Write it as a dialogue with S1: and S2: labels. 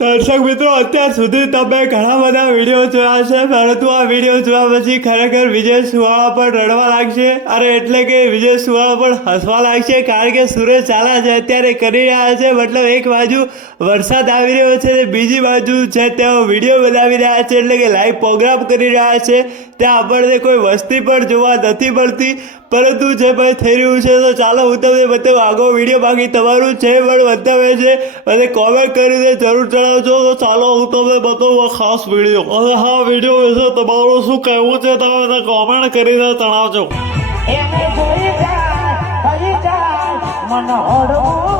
S1: દર્શક મિત્રો, અત્યાર સુધી તમે ઘણા બધા વીડિયો જોયા છે. પરંતુ આ વીડિયો જોયા પછી ખરેખર વિજય સુવાળા પણ રડવા લાગશે. અરે, એટલે કે વિજય સુવાળા પણ હસવા લાગશે, કારણ કે સુરેશ ચાલા છે અત્યારે કરી રહ્યા છે, મતલબ એક બાજુ વરસાદ આવી રહ્યો છે અને બીજી બાજુ છે તેઓ વીડિયો બનાવી રહ્યા છે, એટલે કે લાઈવ પ્રોગ્રામ કરી રહ્યા છે, ત્યાં આપણને કોઈ વસ્તી પણ જોવા નથી મળતી. પરંતુ જે ભાઈ થઈ રહ્યું છે, તો ચાલો હું તમને બતાવું આગો વીડિયો બાકી તમારું જે પણ બતાવે છે અને કોમેન્ટ કરીને જરૂર આવ્યો છો તો ચાલો હું તમને બતાવું આ ખાસ વીડિયો અને હા વીડિયો વિશે તમારું શું કહેવું છે તમે મને કોમેન્ટ કરીને જણાવજો.
S2: મનહરો.